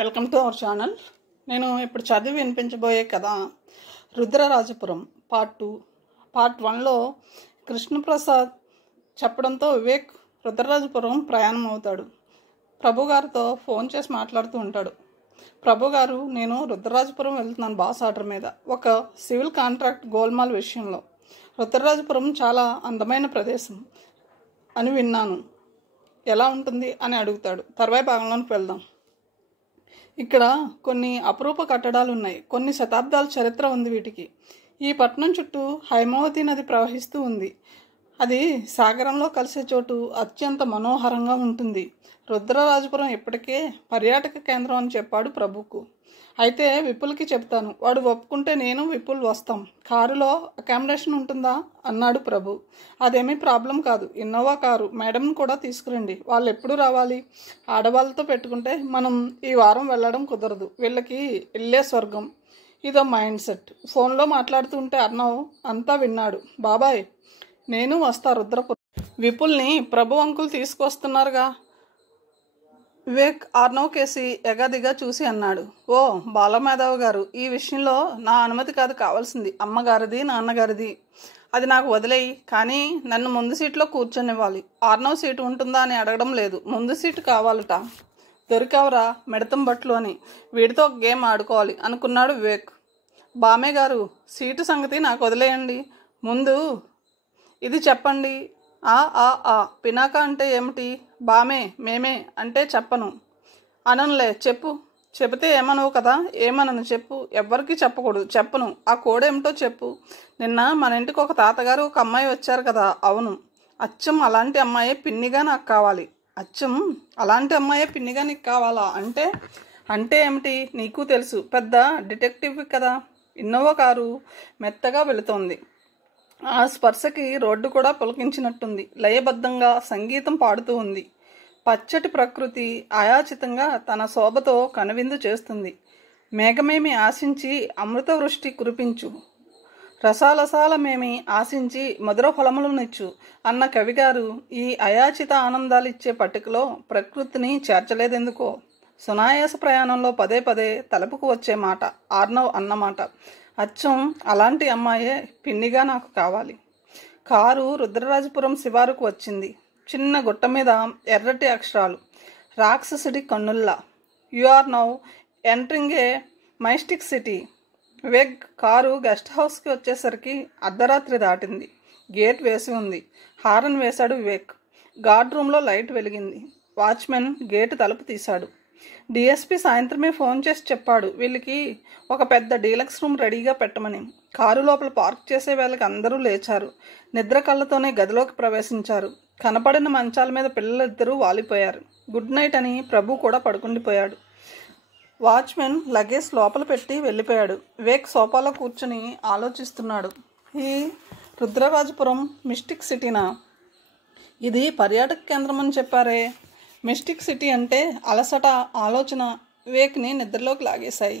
Welcome to our channel. నేను ఇప్పుడు చదివి వినిపించబోయే కథ రుద్రరాజపురం పార్ట్ 1లో కృష్ణప్రసాద్ చెప్పడంతో వివేక్ రుద్రరాజపురం ప్రయాణం అవుతాడు. ప్రభుగారితో ఫోన్ చేసి మాట్లాడుతూ ఉంటాడు. ప్రభుగారు, నేను రుద్రరాజపురం వెళ్తున్నాను బాస్ ఆర్డర్ మీద, ఒక సివిల్ కాంట్రాక్ట్ గోల్మాల్ విషయంలో. రుద్రరాజపురం చాలా అందమైన ప్రదేశం అని విన్నాను, ఎలా ఉంటుంది అని అడుగుతాడు. తర్వాయి భాగంలోకి వెళ్దాం. ఇక్కడ కొన్ని అపురూప కట్టడాలు ఉన్నాయి. కొన్ని శతాబ్దాల చరిత్ర ఉంది వీటికి. ఈ పట్టణం చుట్టూ హైమవతి నది ప్రవహిస్తూ ఉంది. అది సాగరంలో కలిసే చోటు అత్యంత మనోహరంగా ఉంటుంది. రుద్రరాజపురం ఇప్పటికే పర్యాటక కేంద్రం అని చెప్పాడు ప్రభుకు. అయితే విపుల్కి చెప్తాను, వాడు ఒప్పుకుంటే నేను విపుల్ వస్తాం. కారులో అకామిడేషన్ ఉంటుందా అన్నాడు ప్రభు. అదేమీ ప్రాబ్లం కాదు, ఇన్నోవా కారు. మేడంని కూడా తీసుకురండి. వాళ్ళు ఎప్పుడు రావాలి? ఆడవాళ్ళతో పెట్టుకుంటే మనం ఈ వారం వెళ్ళడం కుదరదు. వీళ్ళకి ఇల్లే స్వర్గం. ఇదో మైండ్ సెట్. ఫోన్లో మాట్లాడుతుంటే అర్ణవ్ అంతా విన్నాడు. బాబాయ్, నేను వస్తా రుద్రపురం. విపుల్ని ప్రభు అంకుల్ తీసుకొస్తున్నారుగా. వివేక్ అర్ణవ్ కేసి ఎగదిగా చూసి అన్నాడు. ఓ బాలమాధవ్ గారు, ఈ విషయంలో నా అనుమతి కాదు కావాల్సింది, అమ్మగారిది నాన్నగారిది. అది నాకు వదిలేయి, కానీ నన్ను ముందు సీట్లో కూర్చొనివ్వాలి. అర్ణవ్ సీటు ఉంటుందా అని అడగడం లేదు, ముందు సీటు కావాలట. దొరికావరా మిడతం బట్లు అని వీడితో గేమ్ ఆడుకోవాలి అనుకున్నాడు వివేక్. బామే గారు, సీటు సంగతి నాకు వదిలేయండి, ముందు ఇది చెప్పండి. పినాక అంటే ఏమిటి? బామే మేమే అంటే చెప్పను. అననులే, చెప్పు. చెబితే ఏమనవు కదా. ఏమనను చెప్పు. ఎవ్వరికి చెప్పకూడదు. చెప్పను. ఆ కోడేమిటో చెప్పు. నిన్న మన ఇంటికి ఒక తాతగారు ఒక అమ్మాయి వచ్చారు కదా. అవును, అచ్చం అలాంటి అమ్మాయే పిన్నిగా నాకు కావాలి. అచ్చం అలాంటి అమ్మాయే పిన్నిగా నీకు కావాలా? అంటే ఏమిటి? నీకు తెలుసు, పెద్ద డిటెక్టివ్ కదా. ఇన్నోవా కారు మెత్తగా వెళుతోంది. ఆ స్పర్శకి రోడ్డు కూడా పులకించినట్టుంది. లయబద్ధంగా సంగీతం పాడుతూ ఉంది. పచ్చటి ప్రకృతి ఆయాచితంగా తన శోభతో కనువిందు చేస్తుంది. మేఘమేమి ఆశించి అమృత వృష్టి కురిపించు, రసాలసాలమేమి ఆశించి మధుర ఫలములనిచ్చు అన్న కవిగారు ఈ అయాచిత ఆనందాలిచ్చే పట్టికలో ప్రకృతిని చేర్చలేదెందుకో. సునాయాస ప్రయాణంలో పదే పదే తలుపుకు వచ్చే మాట అర్ణవ్ అన్నమాట. అచ్చం అలాంటి అమ్మాయే పిన్నిగా నాకు కావాలి. కారు రుద్రరాజపురం శివారుకు వచ్చింది. చిన్న గుట్ట మీద ఎర్రటి అక్షరాలు, రాక్షసుడి కన్నుల్లా, you are now entering a mystic city. Vivek car guest హౌస్కి వచ్చేసరికి అర్ధరాత్రి దాటింది. గేట్ వేసి ఉంది. హారన్ వేశాడు వివేక్. గార్డ్ రూమ్లో లైట్ వెలిగింది. వాచ్మెన్ గేటు తలుపు తీశాడు. డిఎస్పీ సాయంత్రమే ఫోన్ చేసి చెప్పాడు వీళ్ళకి ఒక పెద్ద డీలక్స్ రూమ్ రెడీగా పెట్టమని. కారు లోపల పార్క్ చేసే వేళకి అందరూ లేచారు. నిద్ర కళ్ళతోనే గదిలోకి ప్రవేశించారు. కనపడిన మంచాల మీద పిల్లలిద్దరూ వాలిపోయారు. గుడ్ నైట్ అని ప్రభు కూడా పడుకుండిపోయాడు. వాచ్మెన్ లగేజ్ లోపల పెట్టి వెళ్ళిపోయాడు. వివేక్ సోఫాలో కూర్చుని ఆలోచిస్తున్నాడు. ఈ రుద్రరాజపురం మిస్టిక్ సిటీనా? ఇది పర్యాటక కేంద్రం అని చెప్పారే. మిస్టిక్ సిటీ అంటే అలసట, ఆలోచన వివేక్ని నిద్రలోకి లాగేశాయి.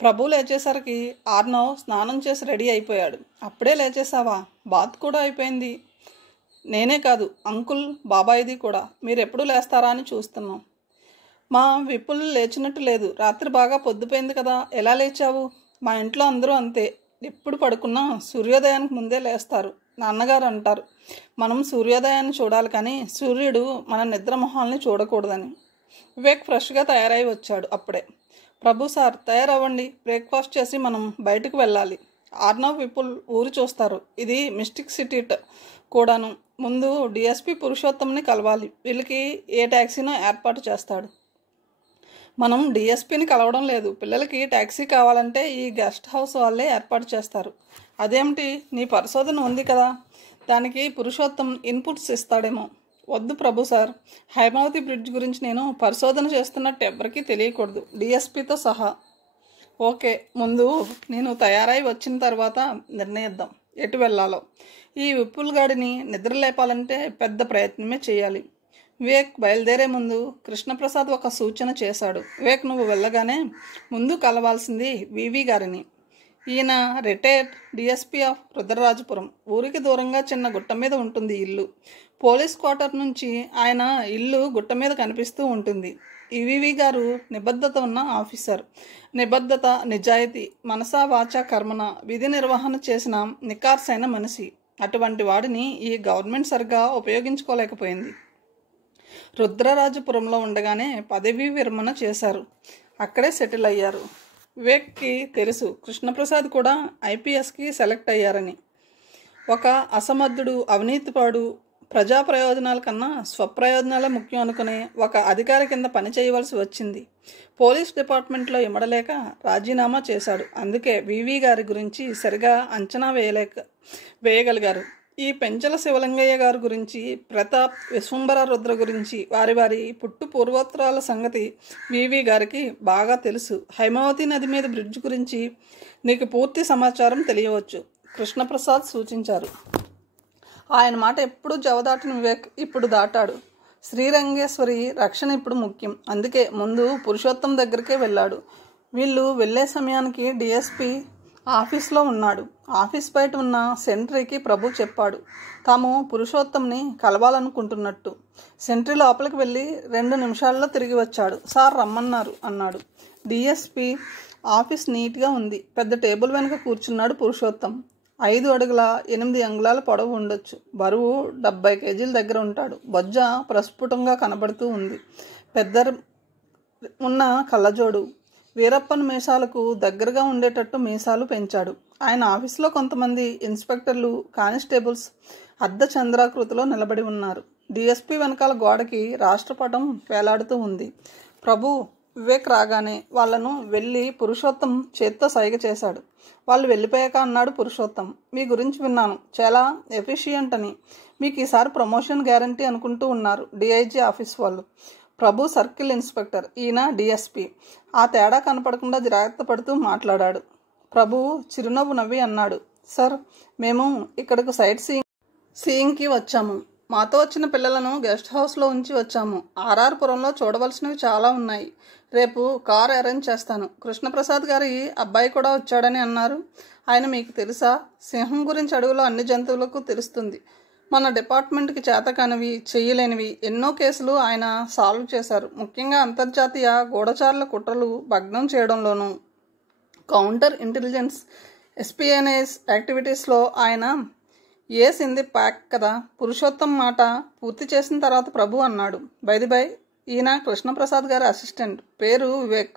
ప్రభు లేచేసరికి అర్ణవ్ స్నానం చేసి రెడీ అయిపోయాడు. అప్పుడే లేచేసావా? బాత్ కూడా అయిపోయింది. నేనే కాదు, అంకుల్ బాబాయిది కూడా. మీరు ఎప్పుడు లేస్తారా అని చూస్తున్నాం. మా విపుల్ లేచినట్టు లేదు. రాత్రి బాగా పొద్దుపోయింది కదా. ఎలా లేచావు? మా ఇంట్లో అందరూ అంతే, ఎప్పుడు పడుకున్నా సూర్యోదయానికి ముందే లేస్తారు. నాన్నగారు అంటారు మనం సూర్యోదయాన్ని చూడాలి కానీ సూర్యుడు మన నిద్ర మొహాల్ని చూడకూడదని. వివేక్ ఫ్రెష్గా తయారై వచ్చాడు. అప్పుడే ప్రభు సార్ తయారవ్వండి, బ్రేక్ఫాస్ట్ చేసి మనం బయటకు వెళ్ళాలి. అర్ణవ్ విపుల్ ఊరు చూస్తారు. ఇది మిస్టిక్ సిటీ కూడాను. ముందు డిఎస్పీ పురుషోత్తంని కలవాలి. వీళ్ళకి ఏ ట్యాక్సీనో ఏర్పాటు చేస్తాడు. మనం డిఎస్పీని కలవడం లేదు. పిల్లలకి ట్యాక్సీ కావాలంటే ఈ గెస్ట్ హౌస్ వాళ్ళే ఏర్పాటు చేస్తారు. అదేమిటి, నీ పరిశోధన ఉంది కదా, దానికి పురుషోత్తం ఇన్పుట్స్ ఇస్తాడేమో. వద్దు ప్రభు సార్, హైమావతి బ్రిడ్జ్ గురించి నేను పరిశోధన చేస్తున్నట్టు ఎవరికీ తెలియకూడదు, డిఎస్పీతో సహా. ఓకే, ముందు నేను తయారై వచ్చిన తర్వాత నిర్ణయిద్దాం ఎటు వెళ్ళాలో. ఈ విపుల్ గాడిని నిద్ర లేపాలంటే పెద్ద ప్రయత్నమే చేయాలి. వివేక్ బయలుదేరే ముందు కృష్ణప్రసాద్ ఒక సూచన చేశాడు. వివేక్, నువ్వు వెళ్ళగానే ముందు కలవాల్సింది వివి గారిని. ఈయన రిటైర్డ్ డిఎస్పీ ఆఫ్ రుద్రరాజపురం. ఊరికి దూరంగా చిన్న గుట్ట మీద ఉంటుంది ఇల్లు. పోలీస్ క్వార్టర్ నుంచి ఆయన ఇల్లు గుట్ట మీద కనిపిస్తూ ఉంటుంది. ఈవీవి గారు నిబద్ధత ఉన్న ఆఫీసర్. నిబద్ధత, నిజాయితీ, మనసా వాచా కర్మన విధి నిర్వహణ చేసిన నికార్సైన మనిషి. అటువంటి వాడిని ఈ గవర్నమెంట్ సరిగ్గా ఉపయోగించుకోలేకపోయింది. రుద్రరాజపురంలో ఉండగానే పదవీ విరమణ చేశారు. అక్కడే సెటిల్ అయ్యారు. వివేక్కి తెలుసు కృష్ణప్రసాద్ కూడా ఐపీఎస్కి సెలెక్ట్ అయ్యారని. ఒక అసమర్థుడు, అవినీతిపాడు, ప్రజా ప్రయోజనాల కన్నా స్వప్రయోజనాలే ముఖ్యం అనుకుని ఒక అధికారి కింద పని చేయవలసి వచ్చింది. పోలీస్ డిపార్ట్మెంట్లో ఇమడలేక రాజీనామా చేశాడు. అందుకే వివి గారి గురించి సరిగా అంచనా వేయగలిగారు. ఈ పెంచల శివలింగయ్య గారి గురించి, ప్రతాప్, విశ్వంబర రుద్ర గురించి, వారి వారి పుట్టు పూర్వోత్తరాల సంగతి వివి గారికి బాగా తెలుసు. హైమావతి నది మీద బ్రిడ్జ్ గురించి నీకు పూర్తి సమాచారం తెలియవచ్చు, కృష్ణప్రసాద్ సూచించారు. ఆయన మాట ఎప్పుడూ జవదాటిన వివేక్ ఇప్పుడు దాటాడు. శ్రీరంగేశ్వరి రక్షణ ఇప్పుడు ముఖ్యం. అందుకే ముందు పురుషోత్తం దగ్గరికే వెళ్ళాడు. వీళ్ళు వెళ్ళే సమయానికి డిఎస్పి ఆఫీస్లో ఉన్నాడు. ఆఫీస్ బయట ఉన్న సెంట్రీకి ప్రభు చెప్పాడు తాము పురుషోత్తంని కలవాలనుకుంటున్నట్టు. సెంట్రీ లోపలికి వెళ్ళి 2 నిమిషాల్లో తిరిగి వచ్చాడు. సార్ రమ్మన్నారు అన్నాడు. డిఎస్పి ఆఫీస్ నీట్గా ఉంది. పెద్ద టేబుల్ వెనుక కూర్చున్నాడు పురుషోత్తం. 5 అడుగుల 8 అంగుళాల పొడవు ఉండొచ్చు. బరువు 70 కేజీల దగ్గర ఉంటాడు. బొజ్జ ప్రస్ఫుటంగా కనబడుతూ ఉంది. పెద్ద ఉన్న కళ్ళజోడు, వీరప్పన్ మీసాలకు దగ్గరగా ఉండేటట్టు మీసాలు పెంచాడు. ఆయన ఆఫీసులో కొంతమంది ఇన్స్పెక్టర్లు, కానిస్టేబుల్స్ అర్ధచంద్రాకృతిలో నిలబడి ఉన్నారు. డిఎస్పి వెనకాల గోడకి రాష్ట్రపటం వేలాడుతూ ఉంది. ప్రభు వివేక్ రాగానే వాళ్లను వెళ్ళి పురుషోత్తం చేత్తో సైగ చేశాడు. వాళ్ళు వెళ్ళిపోయాక అన్నాడు పురుషోత్తం, మీ గురించి విన్నాను, చాలా ఎఫిషియంట్ అని. మీకు ఈసారి ప్రమోషన్ గ్యారంటీ అనుకుంటూ ఉన్నారు డిఐజీ ఆఫీస్ వాళ్ళు. ప్రభు సర్కిల్ ఇన్స్పెక్టర్, ఈయన డిఎస్పి. ఆ తేడా కనపడకుండా జాగ్రత్త పడుతూ మాట్లాడాడు. ప్రభు చిరునవ్వు నవ్వి అన్నాడు, సార్ మేము ఇక్కడకు సైట్ సీయింగ్కి వచ్చాము. మాతో వచ్చిన పిల్లలను గెస్ట్ హౌస్లో ఉంచి వచ్చాము. ఆర్ఆర్పురంలో చూడవలసినవి చాలా ఉన్నాయి. రేపు కార్ అరేంజ్ చేస్తాను. కృష్ణప్రసాద్ గారి అబ్బాయి కూడా వచ్చాడని అన్నారు. ఆయన మీకు తెలుసా? సింహం గురించి అడవిలో అన్ని జంతువులకు తెలుస్తుంది. మన డిపార్ట్మెంట్కి చేతకానివి, చెయ్యలేనివి ఎన్నో కేసులు ఆయన సాల్వ్ చేశారు. ముఖ్యంగా అంతర్జాతీయ గూఢచారుల కుట్రలు భగ్నం చేయడంలోనూ, కౌంటర్ ఇంటెలిజెన్స్, ఎస్పిఎన్ఎస్ యాక్టివిటీస్లో ఆయన ఏస్ ఇన్ ది ప్యాక్ కదా. పురుషోత్తం మాట పూర్తి చేసిన తర్వాత ప్రభు అన్నాడు, బై ఈయన కృష్ణప్రసాద్ గారి అసిస్టెంట్, పేరు వివేక్.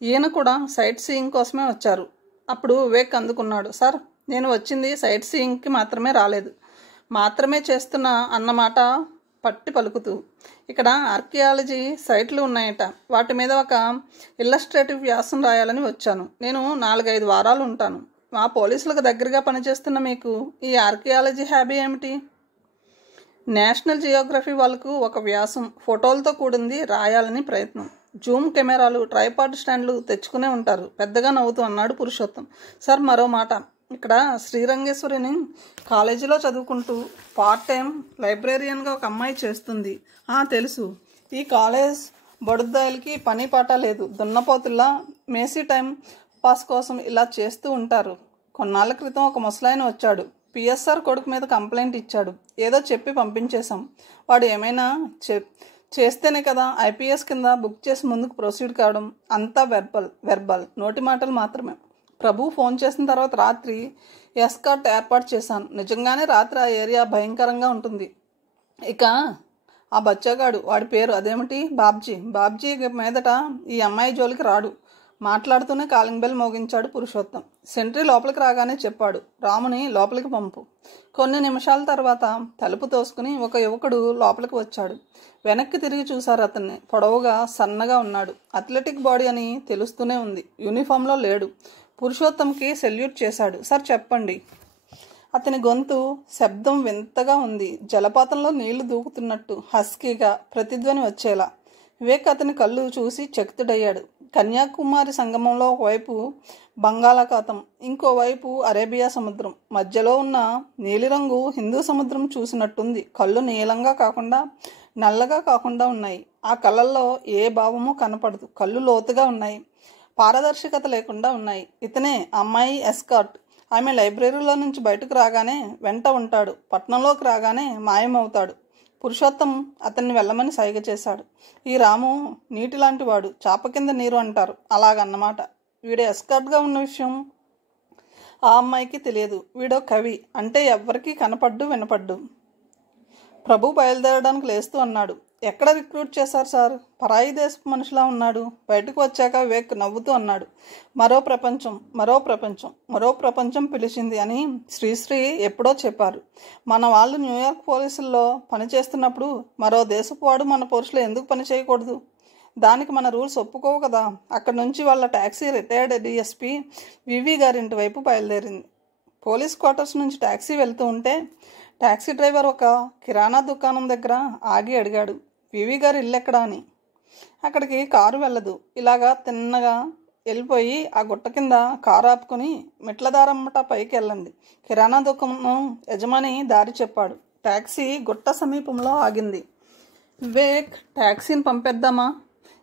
ఈయన కూడా సైట్ సీయింగ్ కోసమే వచ్చారు. అప్పుడు వివేక్ అందుకున్నాడు, సార్ నేను వచ్చింది సైట్ సీయింగ్కి మాత్రమే చేస్తున్న అన్నమాట పట్టి పలుకుతూ. ఇక్కడ ఆర్కియాలజీ సైట్లు ఉన్నాయట. వాటి మీద ఒక ఇల్లస్ట్రేటివ్ వ్యాసం రాయాలని వచ్చాను. నేను 4-5 వారాలు ఉంటాను. మా పోలీసులకు దగ్గరగా పనిచేస్తున్న మీకు ఈ ఆర్కియాలజీ హ్యాబీ ఏమిటి? నేషనల్ జియోగ్రఫీ వాళ్ళకు ఒక వ్యాసం ఫోటోలతో కూడింది రాయాలని ప్రయత్నం. జూమ్ కెమెరాలు, ట్రైపాడ్ స్టాండ్లు తెచ్చుకునే ఉంటారు. పెద్దగా నవ్వుతూ అన్నాడు పురుషోత్తం. సార్ మరో మాట, ఇక్కడ శ్రీరంగేశ్వరిని కాలేజీలో చదువుకుంటూ పార్ట్ టైం లైబ్రేరియన్గా ఒక అమ్మాయి చేస్తుంది. తెలుసు. ఈ కాలేజ్ బడుద్దాయిలకి పని పాట లేదు. దున్నపోతుల్లా మేసీ టైం పాస్ కోసం ఇలా చేస్తూ ఉంటారు. కొన్నాళ్ళ క్రితం ఒక ముసలాయన వచ్చాడు. పిఎస్ఆర్ కొడుకు మీద కంప్లైంట్ ఇచ్చాడు. ఏదో చెప్పి పంపించేశాం. వాడు ఏమైనా చేస్తేనే కదా ఐపీఎస్ కింద బుక్ చేసి ముందుకు ప్రొసీడ్ కావడం. అంతా వెర్బల్ నోటి మాటలు మాత్రమే. ప్రభు ఫోన్ చేసిన తర్వాత రాత్రి ఎస్కార్ట్ ఏర్పాటు చేశాను. నిజంగానే రాత్రి ఆ ఏరియా భయంకరంగా ఉంటుంది. ఇక ఆ బచ్చగాడు, వాడి పేరు అదేమిటి, బాబ్జీ మీదట ఈ అమ్మాయి జోలికి రాడు. మాట్లాడుతూనే కాలింగ్ బెల్ మోగించాడు పురుషోత్తం. సెంట్రీ లోపలికి రాగానే చెప్పాడు, రాముని లోపలికి పంపు. కొన్ని నిమిషాల తర్వాత తలుపు తోసుకుని ఒక యువకుడు లోపలికి వచ్చాడు. వెనక్కి తిరిగి చూశారు అతన్ని. పొడవుగా, సన్నగా ఉన్నాడు. అథ్లెటిక్ బాడీ అని తెలుస్తూనే ఉంది. యూనిఫామ్లో లేడు. పురుషోత్తంకి సెల్యూట్ చేశాడు. సార్ చెప్పండి. అతని గొంతు శబ్దం వింతగా ఉంది. జలపాతంలో నీళ్లు దూకుతున్నట్టు హస్కీగా ప్రతిధ్వని వచ్చేలా. వివేక్ అతని కళ్ళు చూసి చకితుడయ్యాడు. కన్యాకుమారి సంగమంలో ఒకవైపు బంగాళాఖాతం, ఇంకోవైపు అరేబియా సముద్రం, మధ్యలో ఉన్న నీలిరంగు హిందూ సముద్రం చూసినట్టుంది. కళ్ళు నీలంగా కాకుండా నల్లగా కాకుండా ఉన్నాయి. ఆ కళ్ళల్లో ఏ భావమూ కనపడదు. కళ్ళు లోతుగా ఉన్నాయి, పారదర్శకత లేకుండా ఉన్నాయి. ఇతనే అమ్మాయి ఎస్కార్ట్. ఆమె లైబ్రరీలో నుంచి బయటకు రాగానే వెంట ఉంటాడు. పట్నంలోకి రాగానే మాయమవుతాడు. పురుషోత్తం అతన్ని వెళ్ళమని సైగ చేశాడు. ఈ రాము నీటి లాంటి వాడు, చాప కింద నీరు అంటారు, అలాగన్నమాట. వీడు ఎస్కార్ట్గా ఉన్న విషయం ఆ అమ్మాయికి తెలియదు. వీడో కవి, అంటే ఎవ్వరికీ కనపడ్డు వినపడ్డు. ప్రభు బయలుదేరడానికి లేస్తూ అన్నాడు, ఎక్కడ రిక్రూట్ చేశారు సార్? పరాయి దేశపు మనిషిలా ఉన్నాడు. బయటకు వచ్చాక వివేక్ నవ్వుతూ అన్నాడు, మరో ప్రపంచం, మరో ప్రపంచం, మరో ప్రపంచం పిలిచింది అని శ్రీశ్రీ ఎప్పుడో చెప్పారు. మన వాళ్ళు న్యూయార్క్ పోలీసుల్లో పనిచేస్తున్నప్పుడు మరో దేశపు వాడు మన పోలీసులో ఎందుకు పని చేయకూడదు? దానికి మన రూల్స్ ఒప్పుకోవు కదా. అక్కడి నుంచి వాళ్ళ ట్యాక్సీ రిటైర్డ్ డిఎస్పీ వివి గారింటి వైపు బయలుదేరింది. పోలీస్ క్వార్టర్స్ నుంచి ట్యాక్సీ వెళ్తూ ఉంటే ట్యాక్సీ డ్రైవర్ ఒక కిరాణా దుకాణం దగ్గర ఆగి అడిగాడు, వివి గారు ఇల్లు ఎక్కడా అని. అక్కడికి కారు వెళ్ళదు. ఇలాగా తిన్నగా వెళ్ళిపోయి ఆ గుట్ట కింద కారు ఆపుకుని మెట్ల దారమ్మట పైకి వెళ్ళండి. కిరాణా దుకాణం యజమాని దారి చెప్పాడు. ట్యాక్సీ గుట్ట సమీపంలో ఆగింది. వివేక్, ట్యాక్సీని పంపేద్దామా?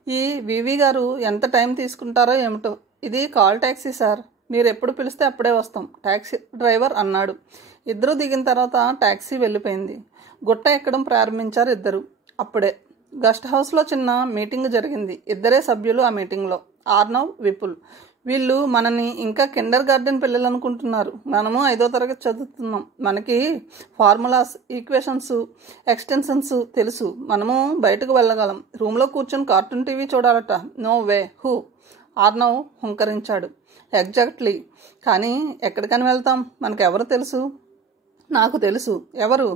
ఈ వివి గారు ఎంత టైం తీసుకుంటారో ఏమిటో. ఇది కాల్ ట్యాక్సీ సార్, మీరు ఎప్పుడు పిలిస్తే అప్పుడే వస్తాం, ట్యాక్సీ డ్రైవర్ అన్నాడు. ఇద్దరు దిగిన తర్వాత ట్యాక్సీ వెళ్ళిపోయింది. గుట్ట ఎక్కడం ప్రారంభించారు ఇద్దరు. అప్పుడే గెస్ట్ హౌస్లో చిన్న మీటింగ్ జరిగింది. ఇద్దరే సభ్యులు ఆ మీటింగ్లో, ఆర్నవ్, విపుల్. వీళ్ళు మనని ఇంకా కిండర్ గార్డెన్ పిల్లలు అనుకుంటున్నారు. మనము 5వ తరగతి చదువుతున్నాం. మనకి ఫార్ములాస్, ఈక్వేషన్స్, ఎక్స్టెన్షన్స్ తెలుసు. మనము బయటకు వెళ్ళగలం. రూమ్లో కూర్చొని కార్టూన్ టీవీ చూడాలట. No way. హూ? ఆర్నవ్ హుంకరించాడు. ఎగ్జాక్ట్లీ. కానీ ఎక్కడికని వెళ్తాం? మనకెవరు తెలుసు? నాకు తెలుసు. ఎవరు?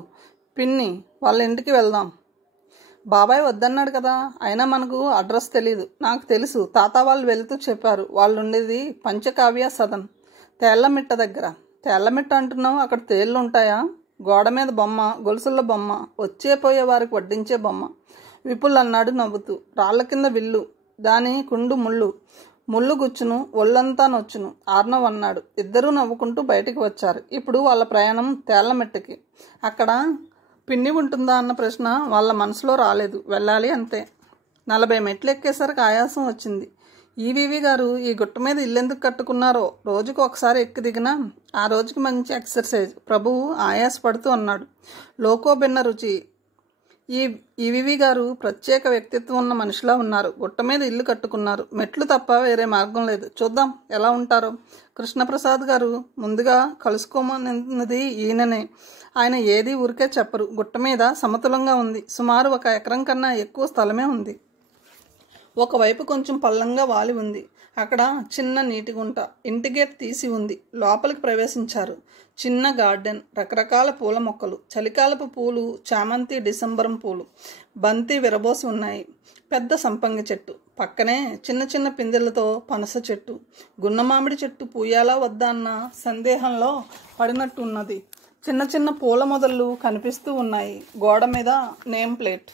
పిన్ని వాళ్ళ ఇంటికి వెళ్దాం. బాబాయ్ వద్దన్నాడు కదా. అయినా మనకు అడ్రస్ తెలీదు. నాకు తెలుసు, తాత వాళ్ళు వెళ్తూ చెప్పారు. వాళ్ళు ఉండేది పంచకావ్య సదన్, తేళ్లమిట్ట దగ్గర. తేళ్లమిట్ట అంటున్నావు? అక్కడ తేళ్ళు ఉంటాయా? గోడ మీద బొమ్మ, గొలుసుల్లో బొమ్మ, వచ్చే పోయే వారికి వడ్డించే బొమ్మ. విపుల్ అన్నాడు నవ్వుతూ. రాళ్ల కింద విల్లు, దాని కుండు ముళ్ళు, ముళ్ళు గుచ్చును, ఒళ్ళంతా నొచ్చును, ఆర్నవ్ అన్నాడు. ఇద్దరూ నవ్వుకుంటూ బయటికి వచ్చారు. ఇప్పుడు వాళ్ళ ప్రయాణం తేళ్లమిట్టకి. అక్కడ పిన్ని ఉంటుందా అన్న ప్రశ్న వాళ్ళ మనసులో రాలేదు. వెళ్ళాలి అంతే. 40 మెట్లు ఎక్కేసరికి ఆయాసం వచ్చింది. ఈవీవి గారు ఈ గుట్ట మీద ఇల్లెందుకు కట్టుకున్నారో. రోజుకు ఒకసారి ఎక్కి దిగినా ఆ రోజుకి మంచి ఎక్సర్సైజ్. ప్రభువు ఆయాసపడుతూ అన్నాడు. లోకో భిన్న రుచి. ఈవీవి గారు ప్రత్యేక వ్యక్తిత్వం ఉన్న మనిషిలా ఉన్నారు. గుట్ట మీద ఇల్లు కట్టుకున్నారు. మెట్లు తప్ప వేరే మార్గం లేదు. చూద్దాం ఎలా ఉంటారో. కృష్ణప్రసాద్ గారు ముందుగా కలుసుకోమన్నది ఈయననే. ఆయన ఏది ఊరికే చెప్పరు. గుట్ట మీద సమతులంగా ఉంది. సుమారు 1 ఎకరం కన్నా ఎక్కువ స్థలమే ఉంది. ఒకవైపు కొంచెం పల్లంగా వాలి ఉంది. అక్కడ చిన్న నీటి గుంట. ఇంటి గేట్ తీసి ఉంది. లోపలికి ప్రవేశించారు. చిన్న గార్డెన్, రకరకాల పూల మొక్కలు, చలికాలపు పూలు, చామంతి, డిసెంబరం పూలు, బంతి విరబోసి ఉన్నాయి. పెద్ద సంపంగి చెట్టు, పక్కనే చిన్న చిన్న పిందెలతో పనస చెట్టు. గున్నమామిడి చెట్టు పూయాలా వద్దా అన్న సందేహంలో పడినట్టు ఉన్నది. చిన్న చిన్న పూల మొదళ్ళు కనిపిస్తూ ఉన్నాయి. గోడ మీద name plate,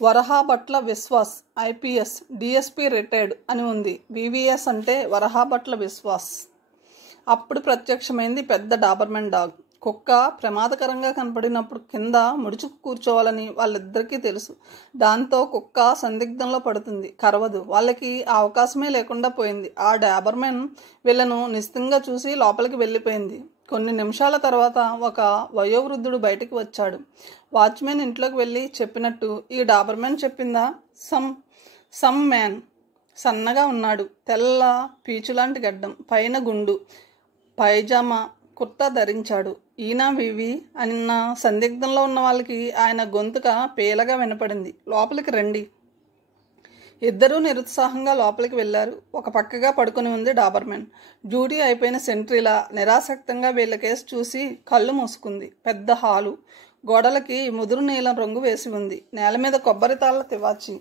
Varahabhatla Viswas, IPS, DSP retired అని ఉంది. వివిఎస్ అంటే వరహాభట్ల విశ్వాస్. అప్పుడు ప్రత్యక్షమైంది పెద్ద డాబర్మెన్ డాగ్. కుక్క ప్రమాదకరంగా కనపడినప్పుడు కింద ముడుచుకు కూర్చోవాలని వాళ్ళిద్దరికీ తెలుసు. దాంతో కుక్క సందిగ్ధంలో పడుతుంది, కరవదు. వాళ్ళకి ఆ అవకాశమే లేకుండా పోయింది. ఆ డాబర్మెన్ వీళ్ళను నిశ్చితంగా చూసి లోపలికి వెళ్ళిపోయింది. కొన్ని నిమిషాల తర్వాత ఒక వయోవృద్ధుడు బయటికి వచ్చాడు. వాచ్మెన్ ఇంట్లోకి వెళ్ళి చెప్పినట్టు ఈ డాబర్మెన్ చెప్పిందా? Some man. సన్నగా ఉన్నాడు. తెల్ల పీచులాంటి గడ్డం, పైన గుండు, పైజామా, కుర్తా ధరించాడు. ఈయన వివి అన్న సందిగ్ధంలో ఉన్న వాళ్ళకి ఆయన గొంతుక పేలగా వినపడింది. లోపలికి రండి. ఇద్దరూ నిరుత్సాహంగా లోపలికి వెళ్ళారు. ఒక పక్కగా పడుకుని ఉంది డాబర్మెన్. డ్యూటీ అయిపోయిన సెంట్రీలా నిరాసక్తంగా వీళ్ళ కేసు చూసి కళ్ళు మూసుకుంది. పెద్ద హాలు. గోడలకి ముదురు నీలం రంగు వేసి ఉంది. నేల మీద కొబ్బరి తాళ్ల తివాచి,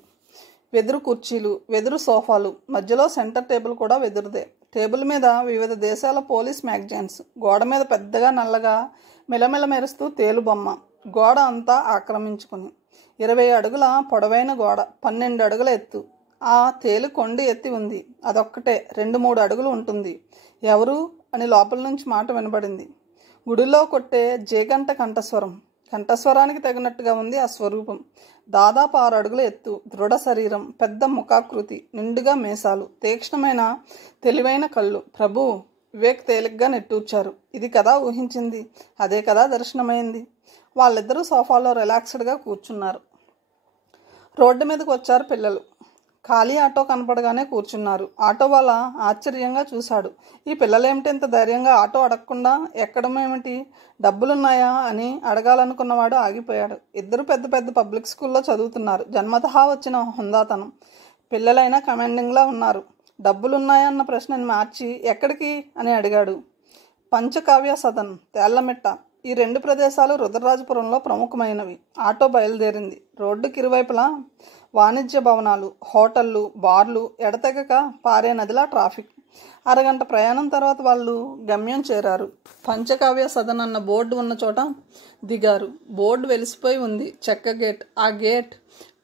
వెదురు కుర్చీలు, వెదురు సోఫాలు, మధ్యలో సెంటర్ టేబుల్ కూడా వెదురుదే. టేబుల్ మీద వివిధ దేశాల పోలీస్ మ్యాగజైన్స్. గోడ మీద పెద్దగా నల్లగా మెలమెల మెరుస్తూ తేలు బొమ్మ. గోడ అంతా ఆక్రమించుకుని 20 అడుగుల పొడవైన గోడ, 12 అడుగుల ఎత్తు. ఆ తేలు కొండి ఎత్తి ఉంది. అదొక్కటే 2-3 అడుగులు ఉంటుంది. ఎవరు అని లోపల నుంచి మాట వినబడింది. గుడిలో కొట్టే జేగంట కంఠస్వరం. కంఠస్వరానికి తగినట్టుగా ఉంది ఆ స్వరూపం. దాదాపు 6 అడుగుల ఎత్తు, దృఢ శరీరం, పెద్ద ముఖాకృతి, నిండుగా మీసాలు, తీక్ష్ణమైన తెలివైన కళ్ళు. ప్రభు వివేక్ తేలిగ్గా నిట్టూర్చారు. ఇది కదా ఊహించింది, అదే కదా దర్శనమైంది. వాళ్ళిద్దరూ సోఫాలో రిలాక్స్డ్గా కూర్చున్నారు. రోడ్డు మీదకి వచ్చారు పిల్లలు. ఖాళీ ఆటో కనపడగానే కూర్చున్నారు. ఆటో వాళ్ళ ఆశ్చర్యంగా చూశాడు. ఈ పిల్లలేమిటి ఇంత ధైర్యంగా ఆటో అడగకుండా ఎక్కడమేమిటి, డబ్బులున్నాయా అని అడగాలనుకున్నవాడు ఆగిపోయాడు. ఇద్దరు పెద్ద పెద్ద పబ్లిక్ స్కూల్లో చదువుతున్నారు. జన్మతహా వచ్చిన హుందాతనం. పిల్లలైనా కమాండింగ్లా ఉన్నారు. డబ్బులున్నాయా అన్న ప్రశ్నని మార్చి ఎక్కడికి అని అడిగాడు. పంచకావ్య సదన్, తేళ్లమిట్ట ఈ రెండు ప్రదేశాలు రుద్రరాజపురంలో ప్రముఖమైనవి. ఆటో బయలుదేరింది. రోడ్డుకి ఇరువైపులా వాణిజ్య భవనాలు, హోటళ్ళు, బార్లు, ఎడతెగక పారే నదిలా ట్రాఫిక్. అరగంట ప్రయాణం తర్వాత వాళ్ళు గమ్యం చేరారు. పంచకావ్య సదన్ అన్న బోర్డు ఉన్న చోట దిగారు. బోర్డు వెలిసిపోయి ఉంది. చెక్క గేట్. ఆ గేట్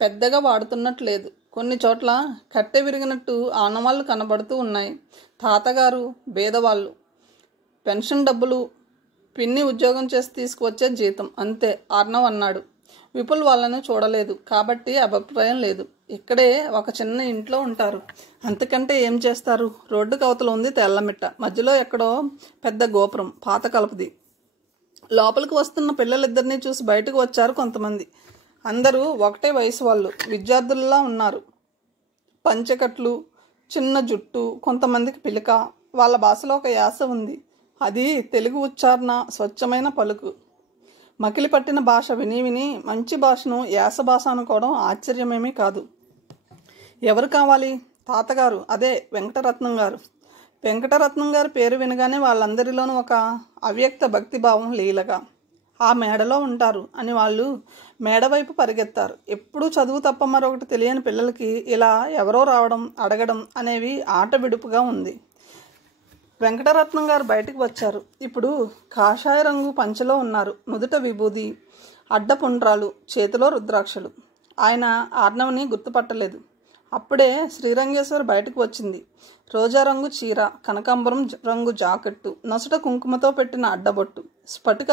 పెద్దగా వాడుతున్నట్లేదు. కొన్ని చోట్ల కట్టె విరిగినట్టు ఆనవాళ్లు కనబడుతూ ఉన్నాయి. తాతగారు బేదవాళ్ళు. పెన్షన్ డబ్బులు, పిన్ని ఉద్యోగం చేసి తీసుకువచ్చే జీతం అంతే, ఆర్నవ్ అన్నాడు. విపుల్ వాళ్ళని చూడలేదు కాబట్టి అభిప్రాయం లేదు. ఇక్కడే ఒక చిన్న ఇంట్లో ఉంటారు, అంతకంటే ఏం చేస్తారు. రోడ్డుకు అవతల ఉంది తెల్లమిట్ట. మధ్యలో ఎక్కడో పెద్ద గోపురం, పాత కలపది. లోపలికి వస్తున్న పిల్లలిద్దరినీ చూసి బయటకు వచ్చారు కొంతమంది. అందరూ ఒకటే వయసు వాళ్ళు, విద్యార్థుల్లా ఉన్నారు. పంచెకట్లు, చిన్న జుట్టు, కొంతమందికి పిలక. వాళ్ళ భాషలో ఒక యాస ఉంది. అది తెలుగు ఉచ్చారణ, స్వచ్ఛమైన పలుకు. మకిలి పట్టిన భాష విని విని మంచి భాషను యాస భాష అనుకోవడం ఆశ్చర్యమేమీ కాదు. ఎవరు కావాలి? తాతగారు, అదే వెంకటరత్నం గారు. వెంకటరత్నం గారి పేరు వినగానే వాళ్ళందరిలోనూ ఒక అవ్యక్త భక్తిభావం లీలగా. ఆ మేడలో ఉంటారు అని వాళ్ళు మేడవైపు పరిగెత్తారు. ఎప్పుడూ చదువు తప్ప మరొకటి తెలియని పిల్లలకి ఇలా ఎవరో రావడం, అడగడం అనేవి ఆట విడుపుగా ఉంది. వెంకటరత్నం గారు బయటికి వచ్చారు. ఇప్పుడు కాషాయ రంగు పంచెలో ఉన్నారు. నుదుట విభూది, అడ్డపుండ్రాలు, చేతిలో రుద్రాక్షలు. ఆయన ఆర్నవ్ని గుర్తుపట్టలేదు. అప్పుడే శ్రీరంగేశ్వరి బయటకు వచ్చింది. రోజా రంగు చీర, కనకాంబరం రంగు జాకెట్టు, నొసట కుంకుమతో పెట్టిన అడ్డబొట్టు. స్ఫటిక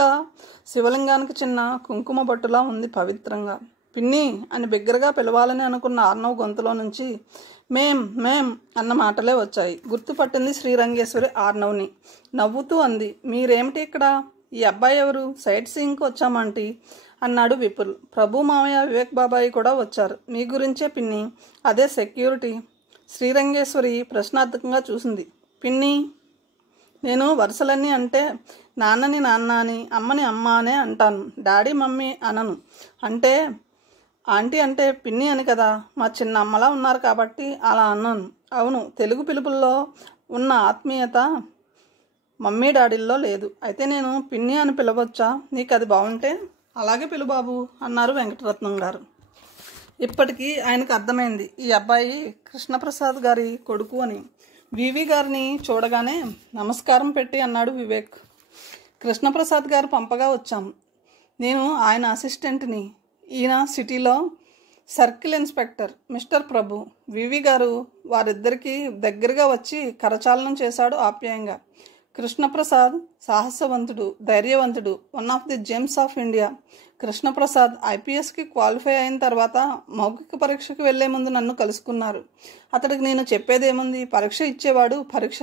శివలింగానికి చిన్న కుంకుమ బొట్టులా ఉంది పవిత్రంగా. పిన్ని అని బిగ్గరగా పిలవాలని అనుకున్న ఆర్నవ్ గొంతులో నుంచి మేం మేం అన్న మాటలే వచ్చాయి. గుర్తుపట్టింది శ్రీరంగేశ్వరి ఆర్నవ్ని. నవ్వుతూ అంది, మీరేమిటి ఇక్కడ? ఈ అబ్బాయి ఎవరు? సైట్ సీయింగ్కి వచ్చామంటీ అన్నాడు విపుల్. ప్రభు మామయ్య, వివేక్ బాబాయి కూడా వచ్చారు. మీ గురించే పిన్ని, అదే సెక్యూరిటీ. శ్రీరంగేశ్వరి ప్రశ్నార్థకంగా చూసింది. పిన్ని, నేను వరుసలన్నీ అంటే నాన్నని నాన్న అని, అమ్మని అమ్మ అనే అంటాను. డాడీ మమ్మీ అనను. అంటే ఆంటీ అంటే పిన్ని అని కదా, మా చిన్న అమ్మలా ఉన్నారు కాబట్టి అలా అన్నాను. అవును, తెలుగు పిలుపుల్లో ఉన్న ఆత్మీయత మమ్మీ డాడీల్లో లేదు. అయితే నేను పిన్ని అని పిలవచ్చా? నీకు అది బాగుంటే అలాగే పిలు బాబు అన్నారు వెంకటరత్నం గారు. ఇప్పటికీ ఆయనకు అర్థమైంది ఈ అబ్బాయి కృష్ణప్రసాద్ గారి కొడుకు అని. వివి గారిని చూడగానే నమస్కారం పెట్టి అన్నాడు వివేక్. కృష్ణప్రసాద్ గారు పంపగా వచ్చాం. నేను ఆయన అసిస్టెంట్ని. ఈయన సిటీలో సర్కిల్ ఇన్స్పెక్టర్ మిస్టర్ ప్రభు. వివి గారు వారిద్దరికీ దగ్గరగా వచ్చి కరచాలనం చేశాడు ఆప్యాయంగా. కృష్ణప్రసాద్ సాహసవంతుడు, ధైర్యవంతుడు, one of the gems of India. Krishnaprasad ఐపీఎస్కి క్వాలిఫై అయిన తర్వాత మౌఖిక పరీక్షకు వెళ్లే ముందు నన్ను కలుసుకున్నారు. అతడికి నేను చెప్పేదేముంది? పరీక్ష ఇచ్చేవాడు పరీక్ష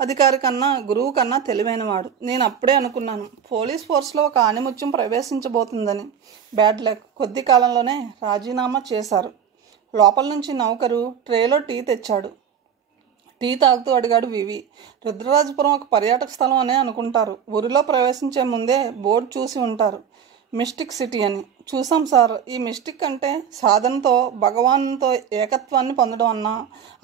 అధికారి కన్నా, గురువు కన్నా తెలివైనవాడు. నేను అప్పుడే అనుకున్నాను పోలీస్ ఫోర్స్లో ఒక ఆణిముత్యం ప్రవేశించబోతుందని. Bad luck. కొద్ది కాలంలోనే రాజీనామా చేశారు. లోపల నుంచి నౌకరు ట్రేలో టీ తెచ్చాడు. టీ తాగుతూ అడిగాడు వివి. రుద్రరాజపురం ఒక పర్యాటక స్థలం అనే అనుకుంటారు. ఊరిలో ప్రవేశించే ముందే బోర్డు చూసి ఉంటారు, మిస్టిక్ సిటీ అని. చూసాం సార్. ఈ మిస్టిక్ అంటే సాధనతో భగవాన్తో ఏకత్వాన్ని పొందడం అన్న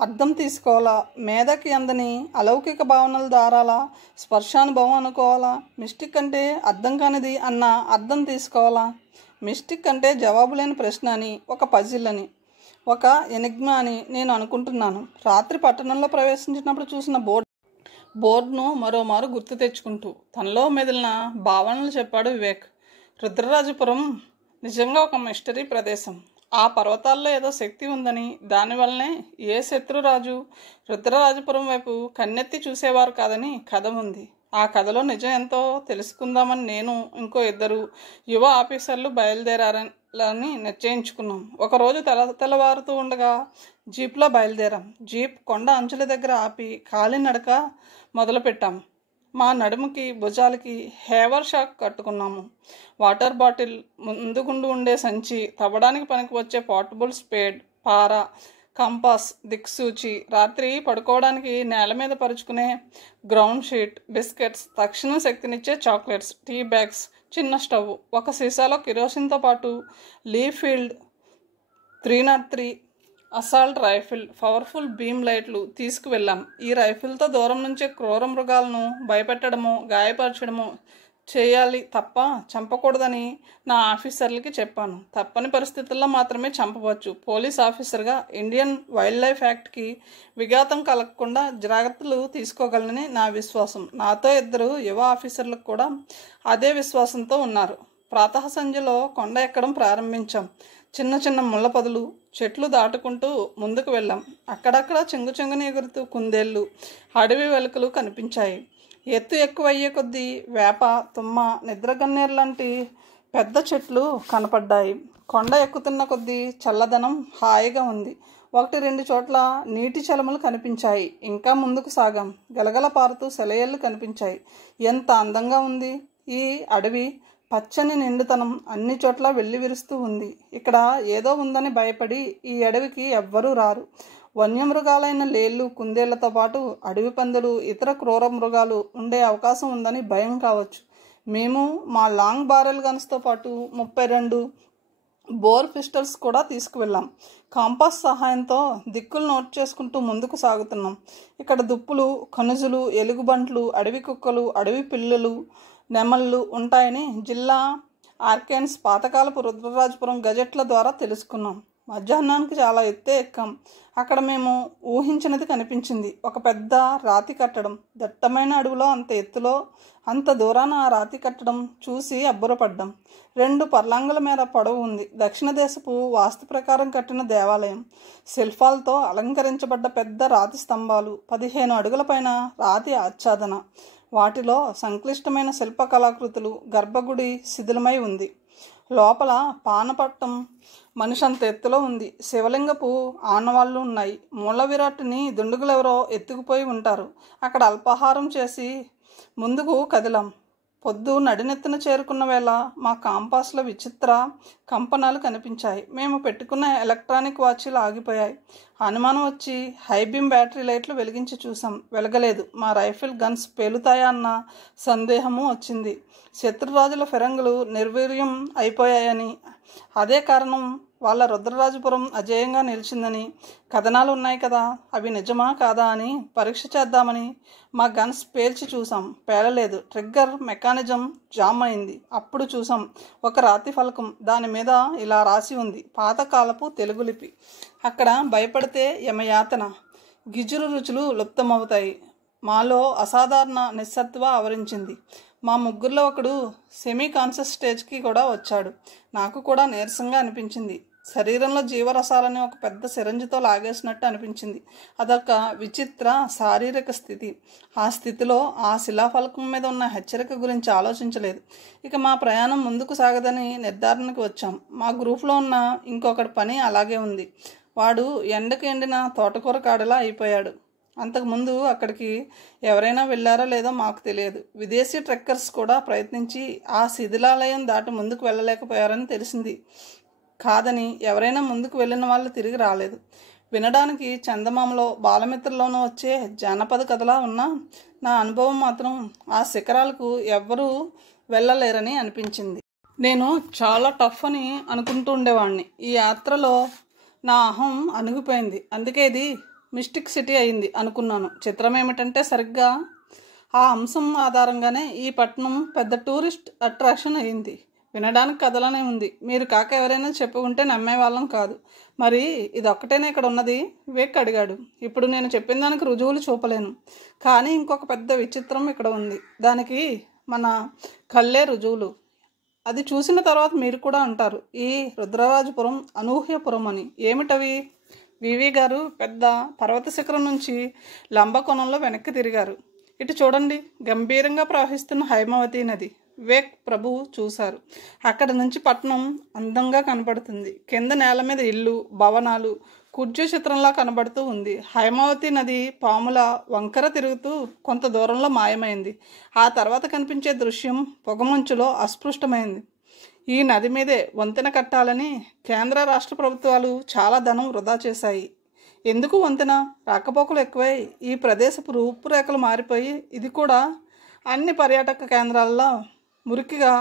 అర్థం తీసుకోవాలా? మేధకి అందని అలౌకిక భావనలు దారాలా? స్పర్శానుభవం అనుకోవాలా? మిస్టిక్ అంటే అర్థం కానిది అన్న అర్థం తీసుకోవాలా? మిస్టిక్ అంటే జవాబు లేని ప్రశ్న అని, ఒక పజిల్ అని, ఒక ఎనిగ్మా అని నేను అనుకుంటున్నాను. రాత్రి పట్టణంలో ప్రవేశించినప్పుడు చూసిన బోర్డును మరోమారు గుర్తు తెచ్చుకుంటూ తనలో మెదిలిన భావనలు చెప్పాడు వివేక్. రుద్రరాజపురం నిజంగా ఒక మిస్టరీ ప్రదేశం. ఆ పర్వతాల్లో ఏదో శక్తి ఉందని, దానివల్లనే ఏ శత్రురాజు రుద్రరాజపురం వైపు కన్నెత్తి చూసేవారు కాదని కథ ఉంది. ఆ కథలో నిజం ఎంతో తెలుసుకుందామని నేను, ఇంకో 2 యువ ఆఫీసర్లు బయలుదేరారని వెళ్ళాలని నిశ్చయించుకున్నాం. ఒకరోజు తెల్లవారుతూ ఉండగా జీప్లో బయలుదేరాం. జీప్ కొండ అంచుల దగ్గర ఆపి కాలినడక మొదలుపెట్టాం. మా నడుముకి భుజాలకి హేవర్ షాక్ కట్టుకున్నాము. వాటర్ బాటిల్, ముందుగుండు ఉండే సంచి, తవ్వడానికి పనికి వచ్చే పోర్టబుల్ స్పేడ్, పార, కంపాస్, దిక్సూచి, రాత్రి పడుకోవడానికి నేల మీద పరుచుకునే గ్రౌండ్ షీట్, బిస్కెట్స్, తక్షణ శక్తినిచ్చే చాక్లెట్స్, టీ బ్యాగ్స్, చిన్న స్టవ్, ఒక సీసాలో కిరోసిన్తో పాటు లీఫీల్డ్ 303 అసాల్ట్ రైఫిల్, పవర్ఫుల్ బీమ్ లైట్లు తీసుకువెళ్ళాం. ఈ రైఫిల్తో దూరం నుంచే క్రూర మృగాలను భయపెట్టడము, గాయపరచడము చేయాలి తప్ప చంపకూడదని నా ఆఫీసర్లకి చెప్పాను. తప్పని పరిస్థితుల్లో మాత్రమే చంపవచ్చు. పోలీస్ ఆఫీసర్గా ఇండియన్ వైల్డ్ లైఫ్ యాక్ట్కి విఘాతం కలగకుండా జాగ్రత్తలు తీసుకోగలనని నా విశ్వాసం. నాతో 2 యువ ఆఫీసర్లకు కూడా అదే విశ్వాసంతో ఉన్నారు. ప్రాతः సంధ్యలో కొండ ఎక్కడం ప్రారంభించాం. చిన్న చిన్న ముళ్ళ పొదలు, చెట్లు దాటుకుంటూ ముందుకు వెళ్ళాం. అక్కడక్కడ చెంగు చెంగుని ఎగురుతూ కుందేళ్ళు, అడవి వెలుకలు కనిపించాయి. ఎత్తు ఎక్కువయ్యే కొద్దీ వేప, తుమ్మ, నిద్రగన్నేరు లాంటి పెద్ద చెట్లు కనపడ్డాయి. కొండ ఎక్కుతున్న కొద్దీ చల్లదనం హాయిగా ఉంది. 1-2 చోట్ల నీటి చలములు కనిపించాయి. ఇంకా ముందుకు సాగాం. గలగల పారుతూ సెలయేళ్ళు కనిపించాయి. ఎంత అందంగా ఉంది ఈ అడవి! పచ్చని నిండుతనం అన్ని చోట్ల వెళ్ళి విరుస్తూ ఉంది. ఇక్కడ ఏదో ఉందని భయపడి ఈ అడవికి ఎవ్వరూ రారు. వన్యమృగాలైన లేళ్ళు, కుందేళ్లతో పాటు అడవి పందులు, ఇతర క్రూర మృగాలు ఉండే అవకాశం ఉందని భయం కావచ్చు. మేము మా లాంగ్ బారెల్ గన్స్తో పాటు 32 బోర్ పిస్టల్స్ కూడా తీసుకువెళ్ళాం. కాంపాస్ సహాయంతో దిక్కులు నోట్ చేసుకుంటూ ముందుకు సాగుతున్నాం. ఇక్కడ దుప్పులు, కనుజులు, ఎలుగుబంట్లు, అడవి కుక్కలు, అడవి పిల్లులు, నెమళ్ళు ఉంటాయని జిల్లా ఆర్కెన్స్ పాతకాలపు రుద్రరాజపురం గజెట్ల ద్వారా తెలుసుకున్నాం. మధ్యాహ్నానికి చాలా ఎత్తే ఎక్కాం. అక్కడ మేము ఊహించినది కనిపించింది. ఒక పెద్ద రాతి కట్టడం. దట్టమైన అడవిలో అంత ఎత్తులో అంత దూరాన ఆ రాతి కట్టడం చూసి అబ్బురపడ్డాం. 2 పర్లాంగుల మేర పొడవు ఉంది. దక్షిణ దేశపు వాస్తు ప్రకారం కట్టిన దేవాలయం. శిల్పాలతో అలంకరించబడ్డ పెద్ద రాతి స్తంభాలు, 15 అడుగుల పైన రాతి ఆచ్ఛాదన, వాటిలో సంక్లిష్టమైన శిల్పకళాకృతులు. గర్భగుడి శిథిలమై ఉంది. లోపల పానపట్టం మనిషంత ఎత్తులో ఉంది. శివలింగపు ఆనవాళ్లు ఉన్నాయి. మూల విరాట్టుని దుండుగులెవరో ఎత్తుకుపోయి ఉంటారు. అక్కడ అల్పాహారం చేసి ముందుకు కదిలాం. పొద్దు నడినెత్తున చేరుకున్న వేళ మా కాంపాస్లో విచిత్ర కంపనాలు కనిపించాయి. మేము పెట్టుకున్న ఎలక్ట్రానిక్ వాచీలు ఆగిపోయాయి. అనుమానం వచ్చి హైబీమ్ బ్యాటరీ లైట్లు వెలిగించి చూసాం. వెలగలేదు. మా రైఫిల్ గన్స్ పేలుతాయా అన్న సందేహము వచ్చింది. శత్రురాజుల ఫిరంగులు నిర్వీర్యం అయిపోయాయని, అదే కారణం వాళ్ళ రుద్రరాజపురం అజేయంగా నిలిచిందని కథనాలు ఉన్నాయి కదా, అవి నిజమా కాదా అని పరీక్ష చేద్దామని మా గన్స్ పేల్చి చూసాం. పేలలేదు. ట్రిగ్గర్ మెకానిజం జామ్ అయింది. అప్పుడు చూసాం ఒక రాతి ఫలకం. దాని మీద ఇలా రాసి ఉంది, పాతకాలపు తెలుగు లిపి. అక్కడ భయపడితే యమయాతన, గిజురు రుచులు లుప్తమవుతాయి. మాలో అసాధారణ నిస్సత్వ ఆవరించింది. మా ముగ్గురులో ఒకడు సెమీ కాన్షియస్ స్టేజ్కి కూడా వచ్చాడు. నాకు కూడా నీరసంగా అనిపించింది. శరీరంలో జీవరసాలని ఒక పెద్ద సిరంజితో లాగేసినట్టు అనిపించింది. అదొక విచిత్ర శారీరక స్థితి. ఆ స్థితిలో ఆ శిలాఫలకం మీద ఉన్న హెచ్చరిక గురించి ఆలోచించలేదు. ఇక మా ప్రయాణం ముందుకు సాగదని నిర్ధారణకు వచ్చాం. మా గ్రూప్లో ఉన్న ఇంకొకటి పని అలాగే ఉంది. వాడు ఎండకు ఎండిన తోటకూర కాడలా అయిపోయాడు. అంతకుముందు అక్కడికి ఎవరైనా వెళ్ళారో లేదో మాకు తెలియదు. విదేశీ ట్రెక్కర్స్ కూడా ప్రయత్నించి ఆ శిథిలాలయం దాటి ముందుకు వెళ్ళలేకపోయారని తెలిసింది. కాదని ఎవరైనా ముందుకు వెళ్ళిన వాళ్ళు తిరిగి రాలేదు. వినడానికి చందమామలో, బాలమిత్రలోనూ వచ్చే జానపద కథలా ఉన్న నా అనుభవం మాత్రం ఆ శిఖరాలకు ఎవ్వరూ వెళ్ళలేరని అనిపించింది. నేను చాలా టఫ్ అని అనుకుంటూ ఉండేవాడిని. ఈ యాత్రలో నా అహం అణిగిపోయింది. అందుకే ఇది మిస్టిక్ సిటీ అయింది అనుకున్నాను. చిత్రం ఏమిటంటే సరిగ్గా ఆ అంశం ఆధారంగానే ఈ పట్టణం పెద్ద టూరిస్ట్ అట్రాక్షన్ అయింది. వినడానికి కథలనే ఉంది. మీరు కాక ఎవరైనా చెప్పుకుంటే నమ్మేవాళ్ళం కాదు. మరి ఇదొక్కటేనే ఇక్కడ ఉన్నది? వివేక్ అడిగాడు. ఇప్పుడు నేను చెప్పిన దానికి రుజువులు చూపలేను, కానీ ఇంకొక పెద్ద విచిత్రం ఇక్కడ ఉంది. దానికి మన కళ్ళే రుజువులు. అది చూసిన తర్వాత మీరు కూడా అంటారు, ఈ రుద్రరాజపురం అనూహ్యపురం అని. ఏమిటవి? వివి గారు పెద్ద పర్వత శిఖరం నుంచి లంబకోణంలో వెనక్కి తిరిగారు. ఇటు చూడండి, గంభీరంగా ప్రవహిస్తున్న హైమవతి నది. వివేక్ ప్రభు చూశారు. అక్కడి నుంచి పట్టణం అందంగా కనపడుతుంది. కింద నేల మీద ఇల్లు, భవనాలు కుర్చీ చిత్రంలా కనబడుతూ ఉంది. హైమావతి నది పాముల వంకర తిరుగుతూ కొంత దూరంలో మాయమైంది. ఆ తర్వాత కనిపించే దృశ్యం పొగమంచులో అస్పృష్టమైంది. ఈ నది మీదే వంతెన కట్టాలని కేంద్ర రాష్ట్ర ప్రభుత్వాలు చాలా ధనం వృధా చేశాయి. ఎందుకు వంతెన? రాకపోకలు ఎక్కువై ఈ ప్రదేశపు రూపురేఖలు మారిపోయి ఇది కూడా అన్ని పర్యాటక కేంద్రాల్లో మురికిగా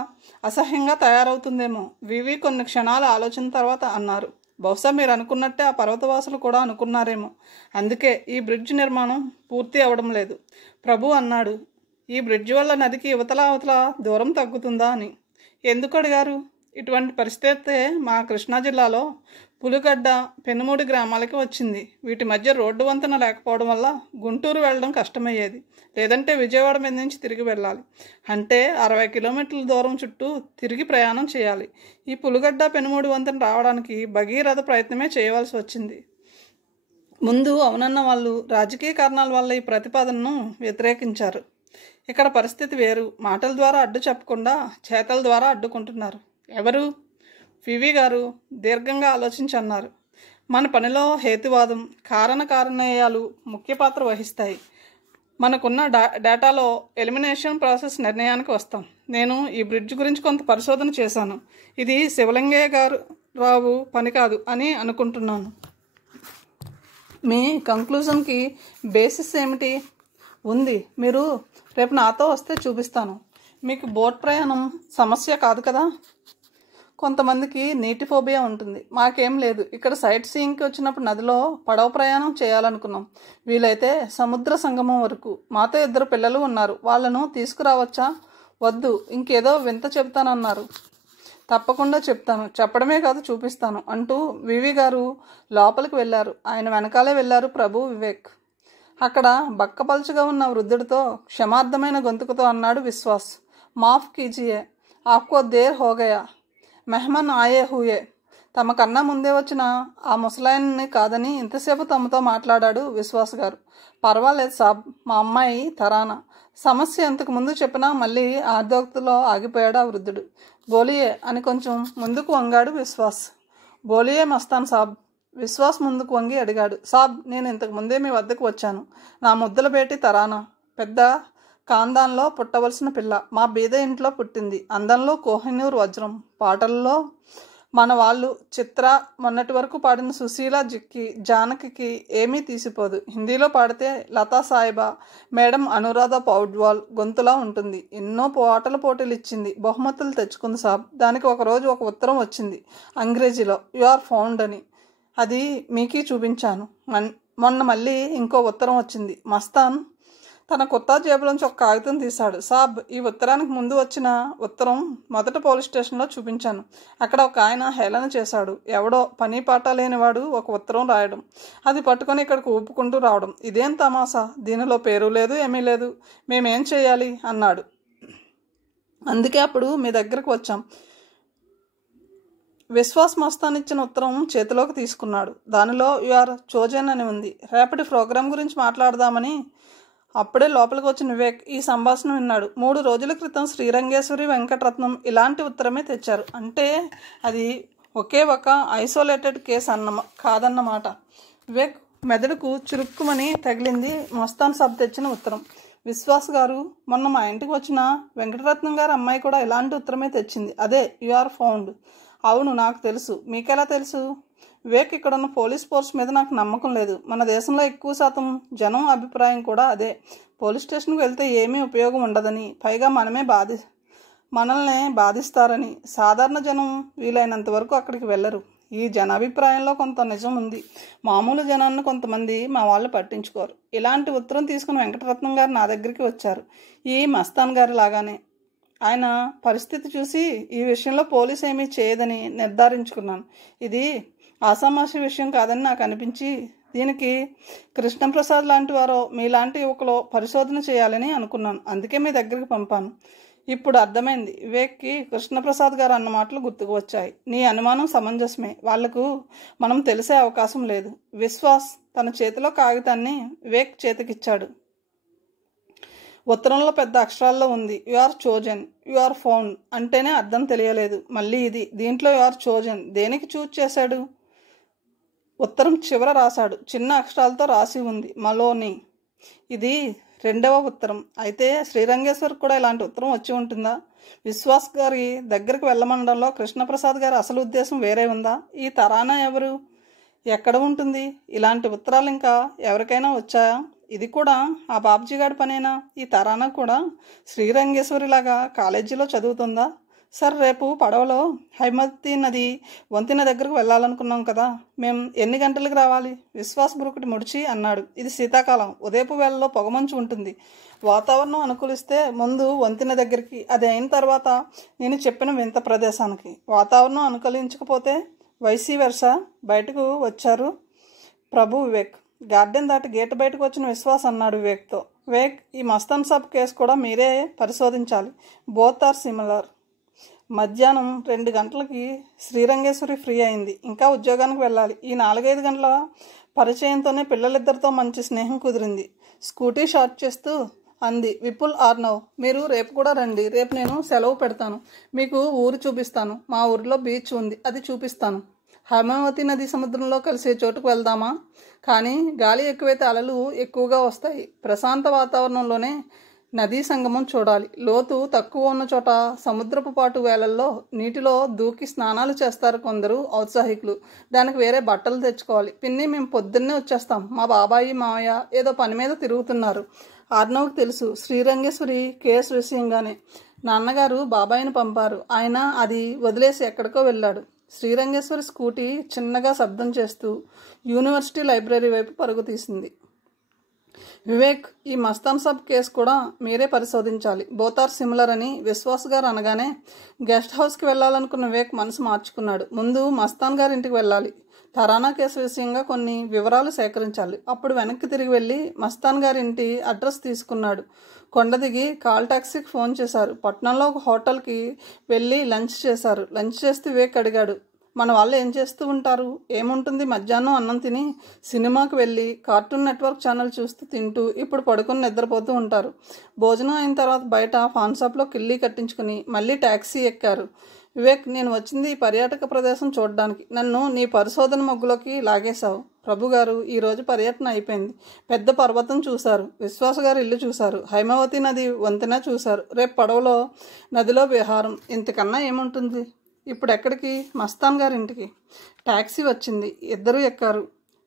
అసహ్యంగా తయారవుతుందేమో. వివి కొన్ని క్షణాల ఆలోచన తర్వాత అన్నారు. బహుశా మీరు అనుకున్నట్టే ఆ పర్వతవాసులు కూడా అనుకున్నారేమో. అందుకే ఈ బ్రిడ్జ్ నిర్మాణం పూర్తి అవ్వడం లేదు. ప్రభు అన్నాడు. ఈ బ్రిడ్జ్ వల్ల నదికి యువతల అవతల దూరం తగ్గుతుందా అని. ఎందుకు అడిగారు? ఇటువంటి పరిస్థితి మా కృష్ణా జిల్లాలో పులిగడ్డ, పెనుమూడి గ్రామాలకి వచ్చింది. వీటి మధ్య రోడ్డు వంతెన లేకపోవడం వల్ల గుంటూరు వెళ్ళడం కష్టమయ్యేది. లేదంటే విజయవాడ మీద నుంచి తిరిగి వెళ్ళాలి. అంటే 60 కిలోమీటర్ల దూరం చుట్టూ తిరిగి ప్రయాణం చేయాలి. ఈ పులిగడ్డ, పెనుమూడి వంతెన రావడానికి భగీరథ ప్రయత్నమే చేయవలసి వచ్చింది. ముందు అవునన్న వాళ్ళు రాజకీయ కారణాల వల్ల ఈ ప్రతిపాదనను వ్యతిరేకించారు. ఇక్కడ పరిస్థితి వేరు. మాటల ద్వారా అడ్డు చెప్పకుండా చేతల ద్వారా అడ్డుకుంటున్నారు. ఎవరు? వివి గారు దీర్ఘంగా ఆలోచించి అన్నారు. మన పనిలో హేతువాదం, కారణకారణేయాలు ముఖ్య పాత్ర వహిస్తాయి. మనకున్న డేటాలో ఎలిమినేషన్ ప్రాసెస్ నిర్ణయానికి వస్తాం. నేను ఈ బ్రిడ్జ్ గురించి కొంత పరిశోధన చేశాను. ఇది శివలింగయ్య రావు పని కాదు అని అనుకుంటున్నాను. మీ కంక్లూజన్కి బేసిస్ ఏమిటి? ఉంది. మీరు రేపు నాతో వస్తే చూపిస్తాను. మీకు బోట్ ప్రయాణం సమస్య కాదు కదా? కొంతమందికి నీటి ఫోబియా ఉంటుంది. మాకేం లేదు. ఇక్కడ సైట్ సీయింగ్కి వచ్చినప్పుడు నదిలో పడవ ప్రయాణం చేయాలనుకున్నాం. వీలైతే సముద్ర సంగమం వరకు. మాతో 2 పిల్లలు ఉన్నారు. వాళ్ళను తీసుకురావచ్చా? వద్దు, ఇంకేదో వింత చెప్తానన్నారు. తప్పకుండా చెప్తాను. చెప్పడమే కాదు, చూపిస్తాను అంటూ వివి గారు లోపలికి వెళ్ళారు. ఆయన వెనకాలే వెళ్ళారు ప్రభు, వివేక్. అక్కడ బక్కపలుచుగా ఉన్న వృద్ధుడితో క్షమార్థమైన గొంతుకుతో అన్నాడు విశ్వాస్. మాఫ్ కీజియే, ఆప్కో దేర్ హోగయా, మెహమాన్ ఆయే హూయే. తమ కన్నా ముందే వచ్చిన ఆ ముసలాయన్ని కాదని ఇంతసేపు తమతో మాట్లాడాడు విశ్వాస్ గారు. పర్వాలేదు సాబ్, మా అమ్మాయి తరానా. సమస్య ఇంతకు ముందు చెప్పినా మళ్ళీ ఆర్దోక్తిలో ఆగిపోయాడు ఆ వృద్ధుడు. బోలియే అని కొంచెం ముందుకు వంగాడు విశ్వాస్. బోలియే మస్తాన్ సాబ్. విశ్వాస్ ముందుకు వంగి అడిగాడు. సాబ్, నేను ఇంతకు ముందే మీ వద్దకు వచ్చాను. నా ముద్దుల బేటి తరానా పెద్ద కాందాన్లో పుట్టవలసిన పిల్ల. మా బీద ఇంట్లో పుట్టింది. అందంలో కోహినూర్ వజ్రం. పాటల్లో మన వాళ్ళు. చిత్ర మొన్నటి వరకు పాడిన సుశీల జానకి ఏమీ తీసిపోదు. హిందీలో పాడితే లతా సాయిబా, మేడం అనురాధ పౌడ్వాల్ గొంతులా ఉంటుంది. ఎన్నో పాటల పోటీలు ఇచ్చింది, బహుమతులు తెచ్చుకుంది సాబ్. దానికి ఒకరోజు ఒక ఉత్తరం వచ్చింది అంగ్రేజీలో, యు ఆర్ ఫౌండ్ అని. అది మీకీ చూపించాను. మొన్న మళ్ళీ ఇంకో ఉత్తరం వచ్చింది. మస్తాన్ తన కొత్త జేబులోంచి ఒక కాగితం తీశాడు. సాబ్, ఈ ఉత్తరానికి ముందు వచ్చిన ఉత్తరం మొదట పోలీస్ స్టేషన్లో చూపించాను. అక్కడ ఒక ఆయన హేళన చేశాడు. ఎవడో పని పాట లేనివాడు ఒక ఉత్తరం రాయడం, అది పట్టుకొని ఇక్కడికి ఊపుకుంటూ రావడం. ఇదేం తమాసా? దీనిలో పేరు లేదు, ఏమీ లేదు. మేమేం చేయాలి అన్నాడు. అందుకే అప్పుడు మీ దగ్గరకు వచ్చాం. విశ్వాస్ మస్తాన్ ఇచ్చిన ఉత్తరం చేతిలోకి తీసుకున్నాడు. దానిలో యు ఆర్ చోజన్ అని ఉంది. రేపటి ప్రోగ్రాం గురించి మాట్లాడదామని. అప్పుడే లోపలికి వచ్చిన వివేక్ ఈ సంభాషణ విన్నాడు. 3 రోజుల క్రితం శ్రీరంగేశ్వరి వెంకటరత్నం ఇలాంటి ఉత్తరమే తెచ్చారు. అంటే అది ఒకే ఒక ఐసోలేటెడ్ కేసు కాదన్నమాట. వివేక్ మెదడుకు చురుక్కుమని తగిలింది మస్తాన్ సాబ్ తెచ్చిన ఉత్తరం. విశ్వాస్ గారు, మొన్న మా ఇంటికి వచ్చిన వెంకటరత్నం గారి అమ్మాయి కూడా ఇలాంటి ఉత్తరమే తెచ్చింది. అదే యు ఆర్ ఫౌండ్. అవును, నాకు తెలుసు. మీకెలా తెలుసు? వివేక్, ఇక్కడున్న పోలీస్ ఫోర్స్ మీద నాకు నమ్మకం లేదు. మన దేశంలో ఎక్కువ శాతం జనం అభిప్రాయం కూడా అదే. పోలీస్ స్టేషన్కి వెళ్తే ఏమీ ఉపయోగం ఉండదని, పైగా మనల్నే బాధిస్తారని సాధారణ జనం వీలైనంత వరకు అక్కడికి వెళ్ళరు. ఈ జనాభిప్రాయంలో కొంత నిజం ఉంది. మామూలు జనాన్ని కొంతమంది మా వాళ్ళు పట్టించుకోరు. ఇలాంటి ఉత్తరం తీసుకుని వెంకటరత్నం గారు నా దగ్గరికి వచ్చారు. ఈ మస్తాన్ గారి లాగానే. ఆయన పరిస్థితి చూసి ఈ విషయంలో పోలీసు ఏమీ చేయదని నిర్ధారించుకున్నాను. ఇది ఆసామాషి విషయం కాదని నాకు అనిపించి దీనికి కృష్ణప్రసాద్ లాంటి వారో మీలాంటి యువకులో పరిశోధన చేయాలని అనుకున్నాను. అందుకే మీ దగ్గరికి పంపాను. ఇప్పుడు అర్థమైంది. వివేక్కి కృష్ణప్రసాద్ గారు అన్న మాటలు గుర్తుకు వచ్చాయి. నీ అనుమానం సమంజసమే. వాళ్లకు మనం తెలిసే అవకాశం లేదు. విశ్వాస్ తన చేతిలో కాగితాన్ని వివేక్ చేతికిచ్చాడు. ఉత్తరంలో పెద్ద అక్షరాల్లో ఉంది, you are chosen, you are found అంటేనే అర్థం తెలియలేదు. మళ్ళీ ఇది, దీంట్లో యు ఆర్ చోజన్ దేనికి చూజ్ చేశాడు? ఉత్తరం చివర రాశాడు, చిన్న అక్షరాలతో రాసి ఉంది, మలోని. ఇది రెండవ ఉత్తరం. అయితే శ్రీరంగేశ్వరికి కూడా ఇలాంటి ఉత్తరం వచ్చి ఉంటుందా? విశ్వాస్ గారి దగ్గరికి వెళ్ళమనడంలో కృష్ణప్రసాద్ గారి అసలు ఉద్దేశం వేరే ఉందా? ఈ తరానా ఎవరు? ఎక్కడ ఉంటుంది? ఇలాంటి ఉత్తరాలు ఇంకా ఎవరికైనా వచ్చాయా? ఇది కూడా ఆ బాబ్జీ గారి పనేనా? ఈ తరానా కూడా శ్రీరంగేశ్వరిలాగా కాలేజీలో చదువుతుందా? సార్, రేపు పడవలో హైమతి నది వంతెన దగ్గరకు వెళ్ళాలనుకున్నాం కదా, మేము ఎన్ని గంటలకు రావాలి? విశ్వాస్ బ్రూకుటి ముడిచి అన్నాడు. ఇది శీతాకాలం, ఉదయపు వేళలో పొగమంచు ఉంటుంది. వాతావరణం అనుకూలిస్తే ముందు వంతెన దగ్గరికి, అది అయిన తర్వాత నేను చెప్పిన వింత ప్రదేశానికి. వాతావరణం అనుకూలించకపోతే వైసీ వెర్స. బయటకు వచ్చారు ప్రభు వివేక్. గార్డెన్ దాటి గేటు బయటకు వచ్చిన విశ్వాస్ అన్నాడు వివేక్తో, వివేక్, ఈ మస్తాన్ సాబ్ కేసు కూడా మీరే పరిశోధించాలి. Both are similar. మధ్యాహ్నం 2 గంటలకి శ్రీరంగేశ్వరి ఫ్రీ అయింది. ఇంకా ఉద్యోగానికి వెళ్ళాలి. ఈ 4-5 గంటల పరిచయంతోనే పిల్లలిద్దరితో మంచి స్నేహం కుదిరింది. స్కూటీ షార్ట్ చేస్తూ అంది, విపుల్ ఆర్నవ్, మీరు రేపు కూడా రండి. రేపు నేను సెలవు పెడతాను. మీకు ఊరు చూపిస్తాను. మా ఊరిలో బీచ్ ఉంది, అది చూపిస్తాను. హైమావతి నది సముద్రంలో కలిసే చోటుకు వెళ్దామా? కానీ గాలి ఎక్కువైతే అలలు ఎక్కువగా వస్తాయి. ప్రశాంత వాతావరణంలోనే నదీ సంగమం చూడాలి. లోతు తక్కువ ఉన్న చోట సముద్రపు పాటు వేళల్లో నీటిలో దూకి స్నానాలు చేస్తారు కొందరు ఔత్సాహికులు. దానికి వేరే బట్టలు తెచ్చుకోవాలి. పిన్ని, మేము పొద్దున్నే వచ్చేస్తాం. మా బాబాయి మావయ్య ఏదో పని మీద తిరుగుతున్నారు. ఆర్నవ్కి తెలుసు శ్రీరంగేశ్వరి కేసు విషయంగానే. నాన్నగారు బాబాయిని పంపారు. ఆయన అది వదిలేసి ఎక్కడికో వెళ్ళాడు. శ్రీరంగేశ్వరి స్కూటీ చిన్నగా శబ్దం చేస్తూ యూనివర్సిటీ లైబ్రరీ వైపు పరుగు తీసింది. వివేక్, ఈ మస్తాన్ సాబ్ కేసు కూడా మీరే పరిశోధించాలి. బోత్ ఆర్ సిమిలర్ అని విశ్వాస్ గారు అనగానే గెస్ట్ హౌస్కి వెళ్ళాలనుకున్న వివేక్ మనసు మార్చుకున్నాడు. ముందు మస్తాన్ గారి ఇంటికి వెళ్ళాలి. తరానా కేసు విషయంగా కొన్ని వివరాలు సేకరించాలి. అప్పుడు వెనక్కి తిరిగి వెళ్ళి మస్తాన్ గారి ఇంటి అడ్రస్ తీసుకున్నాడు. కొండ దిగి కాల్ టాక్సీకి ఫోన్ చేశారు. పట్నంలో ఒక హోటల్కి వెళ్ళి లంచ్ చేశారు. లంచ్ చేస్తూ వివేక్ అడిగాడు, మన వాళ్ళు ఏం చేస్తూ ఉంటారు? ఏముంటుంది, మధ్యాహ్నం అన్నం తిని సినిమాకి వెళ్ళి కార్టూన్ నెట్వర్క్ ఛానల్ చూస్తూ తింటూ ఇప్పుడు పడుకొని నిద్రపోతూ ఉంటారు. భోజనం అయిన తర్వాత బయట పాన్ షాప్లో కిల్లీ కట్టించుకుని మళ్ళీ ట్యాక్సీ ఎక్కారు. వివేక్, నేను వచ్చింది ఈ పర్యాటక ప్రదేశం చూడడానికి. నన్ను నీ పరిశోధన మొగ్గులోకి లాగేశావు. ప్రభుగారు, ఈరోజు పర్యటన అయిపోయింది. పెద్ద పర్వతం చూశారు, విశ్వాస గారి ఇల్లు చూశారు, హైమావతి నది వంతెన చూశారు. రేపు పడవలో నదిలో విహారం. ఇంతకన్నా ఏముంటుంది? ఇప్పుడు ఎక్కడికి? మస్తాన్ గారి ఇంటికి. ట్యాక్సీ వచ్చింది. ఇద్దరూ ఎక్కారు.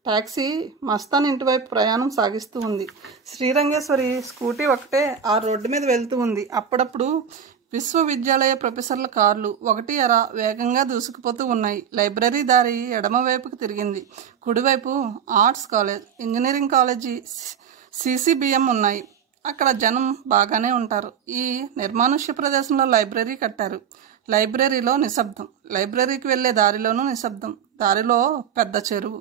ట్యాక్సీ మస్తాన్ ఇంటి వైపు ప్రయాణం సాగిస్తూ ఉంది. శ్రీరంగేశ్వరి స్కూటీ ఒకటే ఆ రోడ్డు మీద వెళ్తూ ఉంది. అప్పుడప్పుడు విశ్వవిద్యాలయ ప్రొఫెసర్ల కార్లు ఒకటి అర వేగంగా దూసుకుపోతూ ఉన్నాయి. లైబ్రరీ దారి ఎడమవైపుకి తిరిగింది. కుడివైపు ఆర్ట్స్ కాలేజ్, ఇంజనీరింగ్ కాలేజీ, సిసిబిఎం ఉన్నాయి. అక్కడ జనం బాగానే ఉంటారు. ఈ నిర్మానుష్య ప్రదేశంలో లైబ్రరీ కట్టారు. లైబ్రరీలో నిశ్శబ్దం. లైబ్రరీకి వెళ్ళే దారిలోనూ నిశ్శబ్దం. దారిలో పెద్ద చెరువు.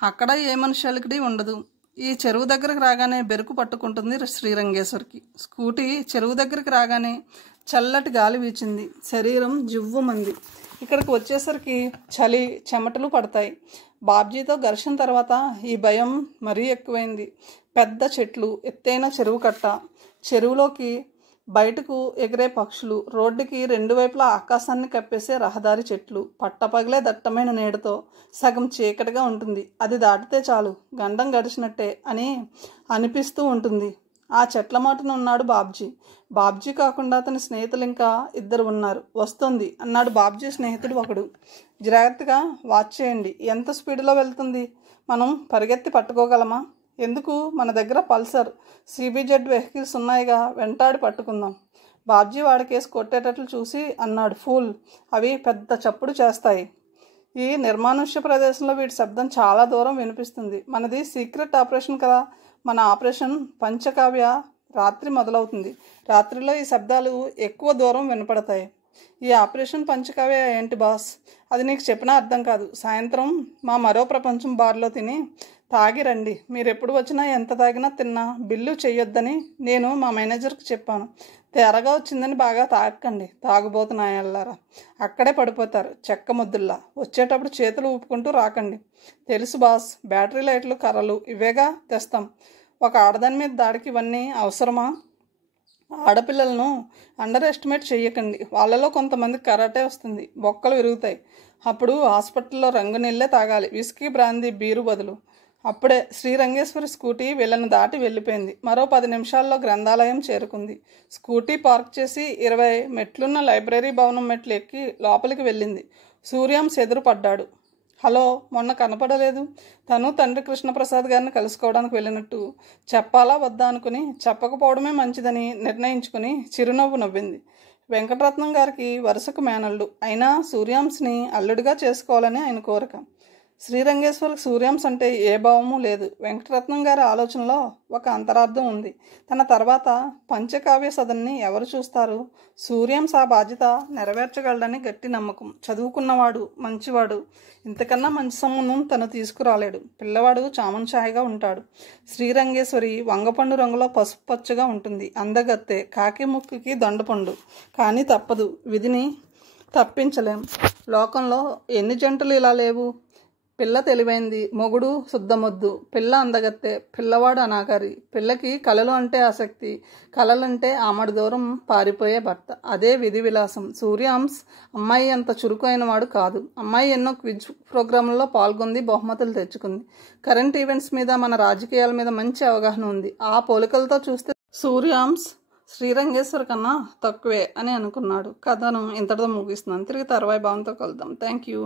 అక్కడ ఏ మనుషులకి ఉండదు. ఈ చెరువు దగ్గరకు రాగానే బెరుకు పట్టుకుంటుంది శ్రీరంగేశ్వరికి. స్కూటీ చెరువు దగ్గరికి రాగానే చల్లటి గాలి వీచింది. శరీరం జివ్వుమంది. ఇక్కడికి వచ్చేసరికి చలి, చెమటలు పడతాయి. బాబ్జీతో ఘర్షణ తర్వాత ఈ భయం మరీ ఎక్కువైంది. పెద్ద చెట్లు, ఎత్తైన చెరువు కట్ట, చెరువులోకి బయటకు ఎగిరే పక్షులు, రోడ్డుకి 2 వైపులా ఆకాశాన్ని కప్పేసే రహదారి చెట్లు, పట్టపగలే దట్టమైన నీడతో సగం చీకటిగా ఉంటుంది. అది దాటితే చాలు, గండం గడిచినట్టే అని అనిపిస్తూ ఉంటుంది. ఆ చెట్ల మాటను ఉన్నాడు బాబ్జీ. బాబ్జీ కాకుండా అతని స్నేహితులు ఇంకా 2 ఉన్నారు. వస్తుంది అన్నాడు బాబ్జీ స్నేహితుడు ఒకడు. జాగ్రత్తగా వాచ్ చేయండి. ఎంత స్పీడ్లో వెళ్తుంది? మనం పరిగెత్తి పట్టుకోగలమా? ఎందుకు? మన దగ్గర పల్సర్, సిబిజెడ్ వెహికల్స్ ఉన్నాయిగా, వెంటాడి పట్టుకుందాం. బాబ్జీ వాడికేసి కొట్టేటట్లు చూసి అన్నాడు, ఫూల్, అవి పెద్ద చప్పుడు చేస్తాయి. ఈ నిర్మానుష్య ప్రదేశంలో వీటి శబ్దం చాలా దూరం వినిపిస్తుంది. మనది సీక్రెట్ ఆపరేషన్ కదా. మన ఆపరేషన్ పంచకావ్య రాత్రి మొదలవుతుంది. రాత్రిలో ఈ శబ్దాలు ఎక్కువ దూరం వినపడతాయి. ఈ ఆపరేషన్ పంచకావ్య ఏంటి బాస్? అది నీకు చెప్పినా అర్థం కాదు. సాయంత్రం మా మరో ప్రపంచం బార్లో తిని తాగి రండి. మీరు ఎప్పుడు వచ్చినా ఎంత తాగినా తిన్నా బిల్లు చెయ్యొద్దని నేను మా మేనేజర్కి చెప్పాను. తేరగా వచ్చిందని బాగా తాగకండి. తాగుబోతున్నాయల్లారా, అక్కడే పడిపోతారు చెక్క ముద్దుల్లా. వచ్చేటప్పుడు చేతులు ఊపుకుంటూ రాకండి. తెలుసు బాస్, బ్యాటరీ లైట్లు, కర్రలు ఇవేగా తెస్తాం. ఒక ఆడదాని మీద దాడికి ఇవన్నీ అవసరమా? ఆడపిల్లలను అండర్ ఎస్టిమేట్ చేయకండి. వాళ్ళలో కొంతమందికి కరాటే వస్తుంది, బొక్కలు విరుగుతాయి. అప్పుడు హాస్పిటల్లో రంగు నీళ్ళే తాగాలి, విస్కీ బ్రాందీ బీరు బదులు. అప్పుడే శ్రీరంగేశ్వరి స్కూటీ వీళ్ళని దాటి వెళ్ళిపోయింది. మరో 10 నిమిషాల్లో గ్రంథాలయం చేరుకుంది. స్కూటీ పార్క్ చేసి 20 మెట్లున్న లైబ్రరీ భవనం మెట్లు ఎక్కి లోపలికి వెళ్ళింది. సూర్యాంశ్ ఎదురు పడ్డాడు. హలో, మొన్న కనపడలేదు. తను తండ్రి కృష్ణప్రసాద్ గారిని కలుసుకోవడానికి వెళ్ళినట్టు చెప్పాలా వద్దా అనుకుని చెప్పకపోవడమే మంచిదని నిర్ణయించుకుని చిరునవ్వు నవ్వింది. వెంకటరత్నం గారికి వరుసకు మేనల్లుడు అయినా సూర్యాంశ్ని అల్లుడిగా చేసుకోవాలని ఆయన కోరిక. శ్రీరంగేశ్వరికి సూర్యాంశ్ అంటే ఏ భావము లేదు. వెంకటరత్నం గారి ఆలోచనలో ఒక అంతరార్థం ఉంది. తన తర్వాత పంచకావ్య సదన్ని ఎవరు చూస్తారు? సూర్యాంశ్ ఆ బాధ్యత నెరవేర్చగలడని గట్టి నమ్మకం. చదువుకున్నవాడు, మంచివాడు. ఇంతకన్నా మంచి సంబంధం తను తీసుకురాలేడు. పిల్లవాడు చామంచాయిగా ఉంటాడు. శ్రీరంగేశ్వరి వంగపండు రంగులో పసుపు పచ్చగా ఉంటుంది. అందగత్తె, కాకి ముక్కుకి దండపండు. కానీ తప్పదు, విధిని తప్పించలేం. లోకంలో ఎన్ని జంటలు ఇలా లేవు? పిల్ల తెలివైంది, మొగుడు శుద్ధమొద్దు. పిల్ల అందగత్తె, పిల్లవాడు అనాకారి. పిల్లకి కళలు అంటే ఆసక్తి, కళలంటే ఆమడి దూరం పారిపోయే భర్త. అదే విధి విలాసం. సూర్యాంశ్ అమ్మాయి అంత చురుకు అయిన వాడు కాదు. అమ్మాయి ఎన్నో క్విజ్ ప్రోగ్రాంలలో పాల్గొంది, బహుమతులు తెచ్చుకుంది. కరెంట్ ఈవెంట్స్ మీద, మన రాజకీయాల మీద మంచి అవగాహన ఉంది. ఆ పోలికలతో చూస్తే సూర్యాంశ్ శ్రీరంగేశ్వర్ కన్నా తక్కువే అని అనుకున్నాడు. కథను ఇంతటితో ముగిస్తున్నాను. తిరిగి తర్వాయి భావంతో కలుద్దాం. Thank you.